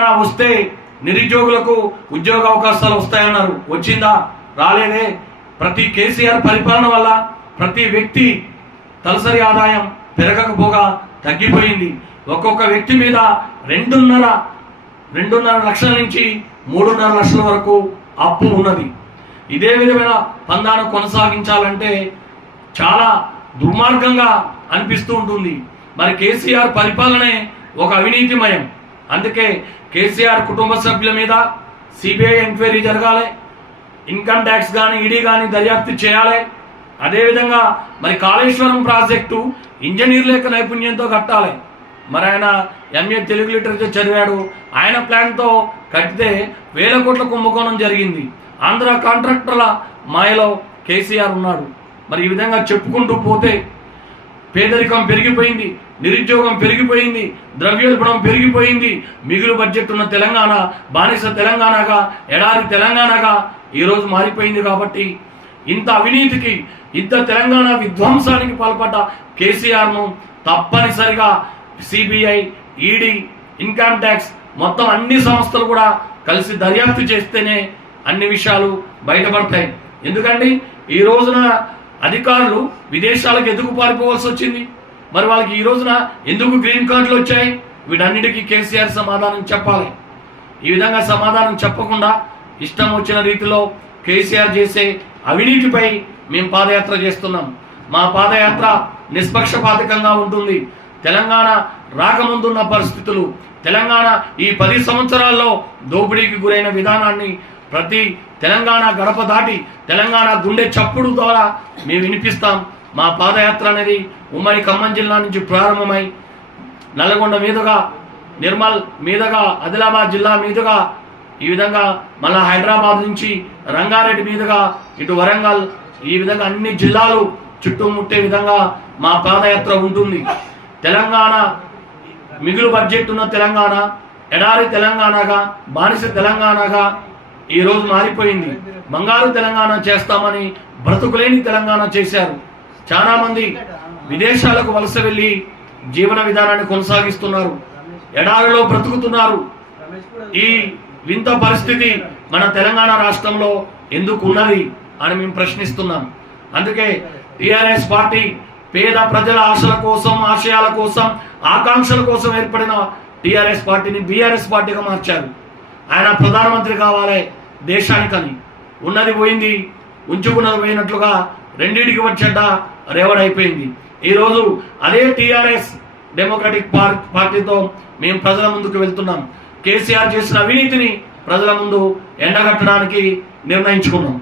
తెలంగాణ వస్తే నిరుద్యోగులకు ఉద్యోగ అవకాశాలు వస్తాయన్నారు. వచ్చిందా? రాలేదే. ప్రతి కేసీఆర్ పరిపాలన వల్ల ప్రతి వ్యక్తి తలసరి ఆదాయం పెరగకపోగా తగ్గిపోయింది. ఒక్కొక్క వ్యక్తి మీద రెండున్నర రెండున్నర లక్షల నుంచి మూడున్నర లక్షల వరకు అప్పు ఉన్నది. ఇదే విధమైన పందాను కొనసాగించాలంటే చాలా దుర్మార్గంగా అనిపిస్తూ ఉంటుంది. మరి కేసీఆర్ పరిపాలనే ఒక అవినీతిమయం. అందుకే కేసీఆర్ కుటుంబ సభ్యుల మీద సిబిఐ ఎంక్వైరీ జరగాలి. ఇన్కమ్ ట్యాక్స్ కానీ ఈడీ కానీ దర్యాప్తు చేయాలి. అదేవిధంగా మరి కాళేశ్వరం ప్రాజెక్టు ఇంజనీర్ల యొక్క నైపుణ్యంతో కట్టాలి. మరి ఆయన ఎంఏ తెలుగు లిటరేచర్ చదివాడు. ఆయన ప్లాన్తో కట్టితే వేల కోట్ల కుంభకోణం జరిగింది. ఆంధ్ర కాంట్రాక్టర్ల మాయలో కేసీఆర్ ఉన్నాడు. మరి ఈ విధంగా చెప్పుకుంటూ పోతే పేదరికం పెరిగిపోయింది. నిరుద్యోగం పెరిగిపోయింది ద్రవ్యోల్బణం పెరిగిపోయింది మిగులు బడ్జెట్ ఉన్న తెలంగాణ బానిస తెలంగాణగా ఎడారి తెలంగాణగా ఈరోజు మారిపోయింది కాబట్టి ఇంత అవినీతికి ఇంత తెలంగాణ విధ్వంసానికి పాల్పడ్డ కేసీఆర్ను తప్పనిసరిగా సిబిఐ ఈడీ ఇన్కమ్ ట్యాక్స్ మొత్తం అన్ని సంస్థలు కూడా కలిసి దర్యాప్తు చేస్తేనే అన్ని విషయాలు బయటపడతాయి. ఎందుకండి? ఈ రోజున అధికారులు విదేశాలకు ఎందుకు పారిపోవాల్సి వచ్చింది. మరి వాళ్ళకి ఈ రోజున ఎందుకు గ్రీన్ కార్డులు వచ్చాయి? వీటన్నిటికీ కేసీఆర్ సమాధానం చెప్పాలి. ఈ విధంగా సమాధానం చెప్పకుండా ఇష్టం వచ్చిన రీతిలో కేసీఆర్ చేసే అవినీతిపై మేము పాదయాత్ర చేస్తున్నాం. మా పాదయాత్ర నిష్పక్షపాతకంగా ఉంటుంది. తెలంగాణ రాకముందున్న పరిస్థితులు తెలంగాణ ఈ పది సంవత్సరాల్లో దోపిడీకి గురైన విధానాన్ని ప్రతి తెలంగాణ గడప దాటి తెలంగాణ గుండె చప్పుడు ద్వారా మేము వినిపిస్తాం. మా పాదయాత్ర అనేది ఉమ్మడి ఖమ్మం జిల్లా నుంచి ప్రారంభమై నల్గొండ మీదుగా నిర్మల్ మీదుగా ఆదిలాబాద్ జిల్లా మీదుగా ఈ విధంగా మళ్ళా హైదరాబాద్ నుంచి రంగారెడ్డి మీదుగా ఇటు వరంగల్ ఈ విధంగా అన్ని జిల్లాలు చుట్టుముట్టే విధంగా మా పాదయాత్ర ఉంటుంది. తెలంగాణ మిగులు బడ్జెట్ ఉన్న తెలంగాణ ఎడారి తెలంగాణగా బానిస తెలంగాణగా ఈ రోజు మారిపోయింది. బంగారు తెలంగాణ చేస్తామని బ్రతుకులేని తెలంగాణ చేశారు. చాలా మంది విదేశాలకు వలస వెళ్ళి జీవన విధానాన్ని కొనసాగిస్తున్నారు. ఎడారిలో బ్రతుకుతున్నారు. ఈ వింత పరిస్థితి మన తెలంగాణ రాష్ట్రంలో ఎందుకు ఉన్నది అని మేము ప్రశ్నిస్తున్నాం. అందుకే టిఆర్ఎస్ పార్టీ పేద ప్రజల ఆశల కోసం ఆశయాల కోసం ఆకాంక్షల కోసం ఏర్పడిన టిఆర్ఎస్ పార్టీని బీఆర్ఎస్ పార్టీగా మార్చారు. ఆయన ప్రధానమంత్రి కావాలి దేశానికని. ఉన్నది పోయింది ఉంచుకున్నది పోయినట్లుగా రెండింటికి వచ్చేట రేవడైపోయింది ఈరోజు అదే టీఆర్ఎస్ డెమోక్రటిక్ పార్టీతో మేము ప్రజల ముందుకు వెళ్తున్నాం. కేసీఆర్ చేసిన అవినీతిని ప్రజల ముందు ఎండగట్టడానికి నిర్ణయించుకున్నాం.